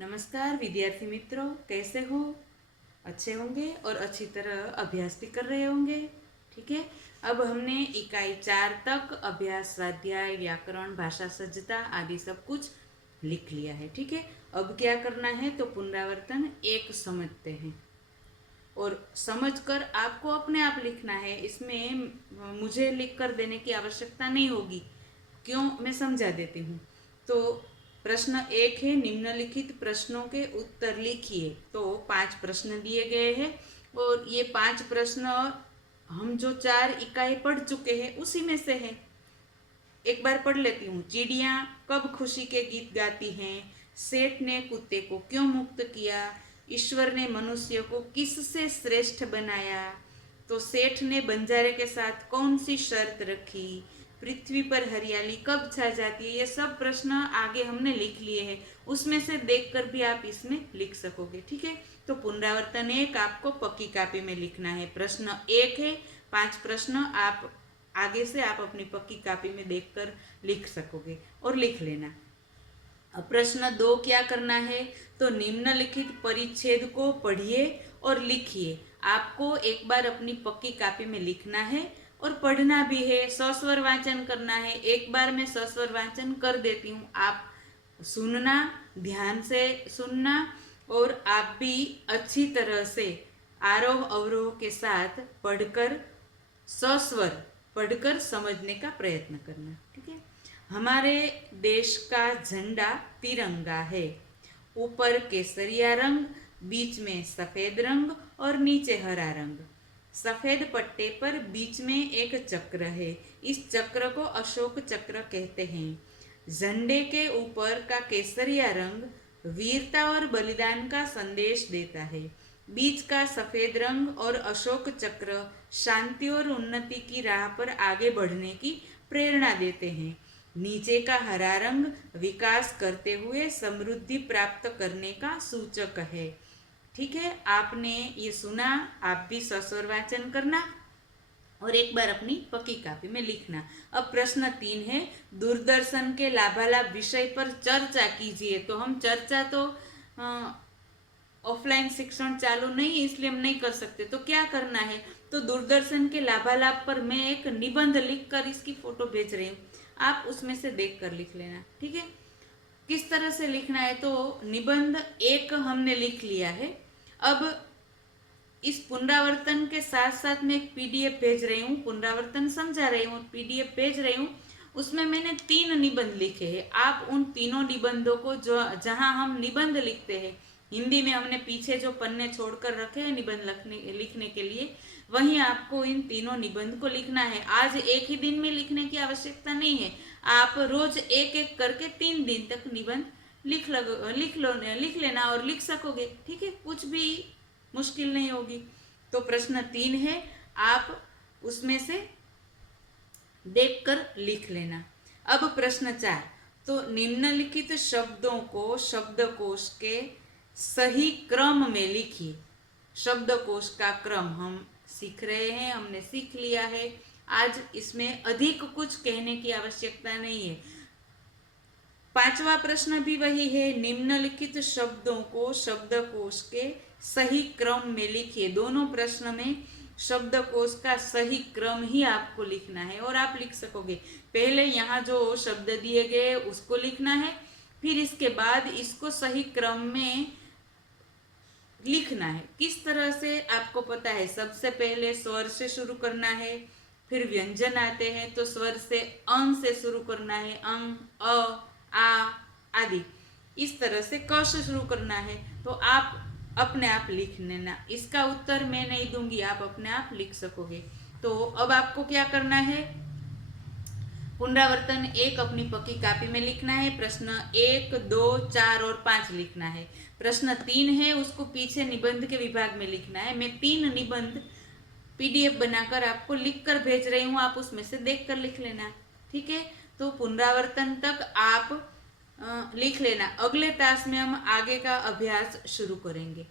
नमस्कार विद्यार्थी मित्रों, कैसे हो? अच्छे होंगे और अच्छी तरह अभ्यास भी कर रहे होंगे। ठीक है, अब हमने इकाई 4 तक अभ्यास, स्वाध्याय, व्याकरण, भाषा सज्जता आदि सब कुछ लिख लिया है। ठीक है, अब क्या करना है तो पुनरावर्तन एक समझते हैं और समझकर आपको अपने आप लिखना है। इसमें मुझे लिख कर देने की आवश्यकता नहीं होगी। क्यों, मैं समझा देती हूँ। तो प्रश्न 1 है, निम्नलिखित प्रश्नों के उत्तर लिखिए। तो 5 प्रश्न दिए गए हैं और ये 5 प्रश्न हम जो 4 इकाई पढ़ चुके हैं उसी में से है। एक बार पढ़ लेती हूँ। चिड़िया कब खुशी के गीत गाती हैं? सेठ ने कुत्ते को क्यों मुक्त किया? ईश्वर ने मनुष्य को किससे श्रेष्ठ बनाया? तो सेठ ने बंजारे के साथ कौन सी शर्त रखी? पृथ्वी पर हरियाली कब छा जाती है? ये सब प्रश्न आगे हमने लिख लिए हैं, उसमें से देखकर भी आप इसमें लिख सकोगे। ठीक है, तो पुनरावर्तन 1 आपको पक्की कापी में लिखना है। प्रश्न 1 है, 5 प्रश्न आप आगे से आप अपनी पक्की कापी में देखकर लिख सकोगे और लिख लेना। अब प्रश्न 2 क्या करना है तो निम्नलिखित परिच्छेद को पढ़िए और लिखिए। आपको एक बार अपनी पक्की कापी में लिखना है और पढ़ना भी है, सस्वर वाचन करना है। एक बार मैं सस्वर वाचन कर देती हूँ, आप सुनना, ध्यान से सुनना और आप भी अच्छी तरह से आरोह अवरोह के साथ पढ़कर सस्वर पढ़कर समझने का प्रयत्न करना। ठीक है, हमारे देश का झंडा तिरंगा है। ऊपर केसरिया रंग, बीच में सफेद रंग और नीचे हरा रंग। सफेद पट्टे पर बीच में एक चक्र है। इस चक्र को अशोक चक्र कहते हैं। झंडे के ऊपर का केसरिया रंग वीरता और बलिदान का संदेश देता है। बीच का सफेद रंग और अशोक चक्र शांति और उन्नति की राह पर आगे बढ़ने की प्रेरणा देते हैं। नीचे का हरा रंग विकास करते हुए समृद्धि प्राप्त करने का सूचक है। ठीक है, आपने ये सुना, आप भी सस्वर वाचन करना और एक बार अपनी पक्की कापी में लिखना। अब प्रश्न 3 है, दूरदर्शन के लाभालाभ विषय पर चर्चा कीजिए। तो हम चर्चा तो ऑफलाइन शिक्षण चालू नहीं, इसलिए हम नहीं कर सकते। तो क्या करना है तो दूरदर्शन के लाभालाभ पर मैं एक निबंध लिखकर इसकी फोटो भेज रही हूँ, आप उसमें से देखकर लिख लेना। ठीक है, किस तरह से लिखना है तो निबंध 1 हमने लिख लिया है। अब इस पुनरावर्तन के साथ साथ मैं एक पीडीएफ भेज रही हूँ, पुनरावर्तन समझा रही हूँ, पीडीएफ भेज रही हूँ। उसमें मैंने 3 निबंध लिखे हैं। आप उन तीनों निबंधों को, जो जहाँ हम निबंध लिखते हैं, हिंदी में हमने पीछे जो पन्ने छोड़कर रखे हैं निबंध लिखने के लिए, वहीं आपको इन तीनों निबंध को लिखना है। आज एक ही दिन में लिखने की आवश्यकता नहीं है, आप रोज एक एक करके 3 दिन तक निबंध लिख लेना और लिख सकोगे। ठीक है, कुछ भी मुश्किल नहीं होगी। तो प्रश्न 3 है, आप उसमें से देखकर लिख लेना। अब प्रश्न 4, तो निम्नलिखित शब्दों को शब्दकोश के सही क्रम में लिखिए। शब्दकोश का क्रम हम सीख रहे हैं, हमने सीख लिया है। आज इसमें अधिक कुछ कहने की आवश्यकता नहीं है। 5वां प्रश्न भी वही है, निम्नलिखित शब्दों को शब्दकोश के सही क्रम में लिखिए। दोनों प्रश्न में शब्दकोश का सही क्रम ही आपको लिखना है और आप लिख सकोगे। पहले यहाँ जो शब्द दिए गए उसको लिखना है, फिर इसके बाद इसको सही क्रम में लिखना है। किस तरह से आपको पता है, सबसे पहले स्वर से शुरू करना है, फिर व्यंजन आते हैं तो स्वर से अं से शुरू करना है, अं, अ, आ आदि। इस तरह से क से शुरू करना है। तो आप अपने आप लिख लेना। इसका उत्तर मैं नहीं दूंगी, आप अपने आप लिख सकोगे। तो अब आपको क्या करना है, पुनरावर्तन 1 अपनी पक्की कापी में लिखना है। प्रश्न 1, 2, 4 और 5 लिखना है। प्रश्न 3 है, उसको पीछे निबंध के विभाग में लिखना है। मैं 3 निबंध पीडीएफ बनाकर आपको लिखकर भेज रही हूँ, आप उसमें से देखकर लिख लेना। ठीक है, तो पुनरावर्तन तक आप लिख लेना। अगले तास में हम आगे का अभ्यास शुरू करेंगे।